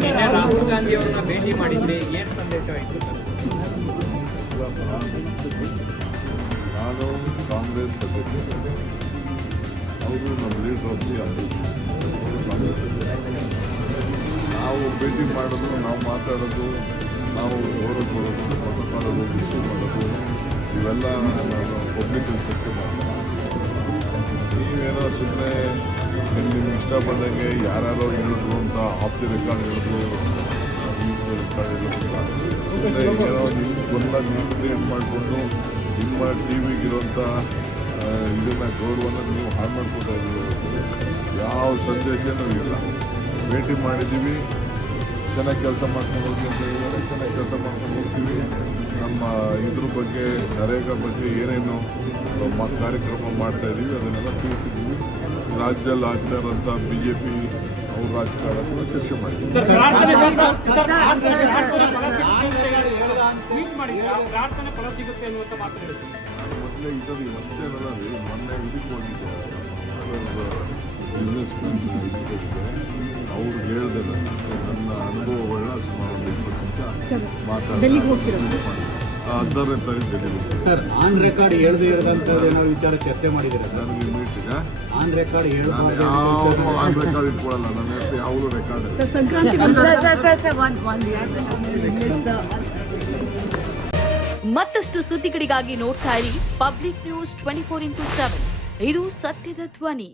ನಿನ್ನೆ ರಾಹುಲ್ ಗಾಂಧಿ ಅವರನ್ನ ಭೇಟಿ ಮಾಡಿದ್ರೆ ಏನು ಸಂದೇಶವಾಯಿತು ಸರ್? ನಾನು ಕಾಂಗ್ರೆಸ್ ಸದಸ್ಯ, ಅವರು ನಮ್ಮ ಲೀಡರ್ ಆಫ್ ದಿ ಕಾಂಗ್ರೆಸ್ ಸದಸ್ಯ. ನಾವು ಭೇಟಿ ಮಾಡೋದು, ನಾವು ಮಾತಾಡೋದು, ನಾವು ಗೌರವ ಕೊಡೋದು, ಪ್ರೋಟೋಕಾಲ್ ಇಶ್ಯೂ ಮಾಡೋದು, ಇವೆಲ್ಲ ನಾನು ಪಬ್ಲಿಕ್ ಚರ್ಚೆ ಮಾಡ್ತೀನಿ. ನೀವೇನೋ ಸುಮ್ಮನೆ ನಿಮ್ಗೆ ಇಷ್ಟ ಬಂದಂಗೆ ಯಾರ್ಯಾರೋ ಹೇಳಿದ್ರು ಅಂತ ಆಫ್ ದಿ ರೆಕಾರ್ಡ್ ಹೇಳಿದ್ರು, ರೆಕಾರ್ಡ್ ಹೇಳಿದ್ರು, ಸುಮ್ಮನೆ ಏನೋ ನಿಮ್ಗೆ ಗೊಂದಲ ನೀವು ಕ್ರಿಯೇಟ್ ಮಾಡಿಕೊಂಡು ನಿಮ್ಮ ಟಿ ವಿಗಿರುವಂಥ ಇದನ್ನು ಗೌರವನ ನೀವು ಹಾಳು ಮಾಡ್ಕೊತಾ ಇದ್ದೀವಿ. ಯಾವ ಸಂದೇಶನೂ ಇಲ್ಲ. ಭೇಟಿ ಮಾಡಿದ್ದೀವಿ, ಚೆನ್ನಾಗಿ ಕೆಲಸ ಮಾಡ್ಕೊಂಡು ಹೋಗಿ ಅಂತ ಹೇಳಿದರೆ ಚೆನ್ನಾಗಿ ಕೆಲಸ ಮಾಡ್ಕೊಂಡು ಹೋಗ್ತೀವಿ. ನಮ್ಮ ಇದ್ರ ಬಗ್ಗೆ ನರೇಗಾ ಬಗ್ಗೆ ಏನೇನು ಕಾರ್ಯಕ್ರಮ ಮಾಡ್ತಾಯಿದ್ದೀವಿ ಅದನ್ನೆಲ್ಲ ತಿಳಿಸಿದ್ದೀವಿ. ರಾಜ್ಯದಲ್ಲಿ ಆಗ್ತಾ ಇರೋಂಥ BJP ಅವ್ರ ರಾಜಕಾರಣ ಚರ್ಚೆ ಮಾಡಿದ್ದೀವಿ. ನಾನು ಮೊದಲೇ ಇದನ್ನು ಅಷ್ಟೇ ಅಲ್ಲ ರೀ, ಮೊನ್ನೆ ಇದಕ್ಕೆ ಹೋಗಿದ್ದೆ, ಬಿಸ್ನೆಸ್ ಇದಕ್ಕೆ ಅವ್ರು ಹೇಳಿದೆ ನನ್ನ ಅನುಭವಗಳನ್ನ ಸುಮಾರು 20 ನಿಮಿಷ ಮಾತಾಡಿ 16ನೇ ತಾರೀಕು ಡೆಲ್ಲಿಗೆ. ಸರ್, ಆನ್ ರೆಕಾರ್ಡ್ ಹೇಳ್ದೇ ಇರೋದಂಥದ್ದು ಏನೋ ವಿಚಾರ ಚರ್ಚೆ ಮಾಡಿದ್ದೀರಾ? ನನಗೆ ಮೀಟಿಂಗ ಆನ್ ರೆಕಾರ್ಡ್ ಯಾವುದು ಆನ್ ರೆಕಾರ್ಡ್ ಇಟ್ಕೊಳ್ಳಲ್ಲ. ನನ್ನ ಹೆಸರು ಯಾವುದು ರೆಕಾರ್ಡ್. ಮತ್ತಷ್ಟು ಸುದ್ದಿಗಳಿಗಾಗಿ ನೋಡ್ತಾ ಇರಿ ಪಬ್ಲಿಕ್ ನ್ಯೂಸ್ 24x7. ಇದು ಸತ್ಯದ ಧ್ವನಿ.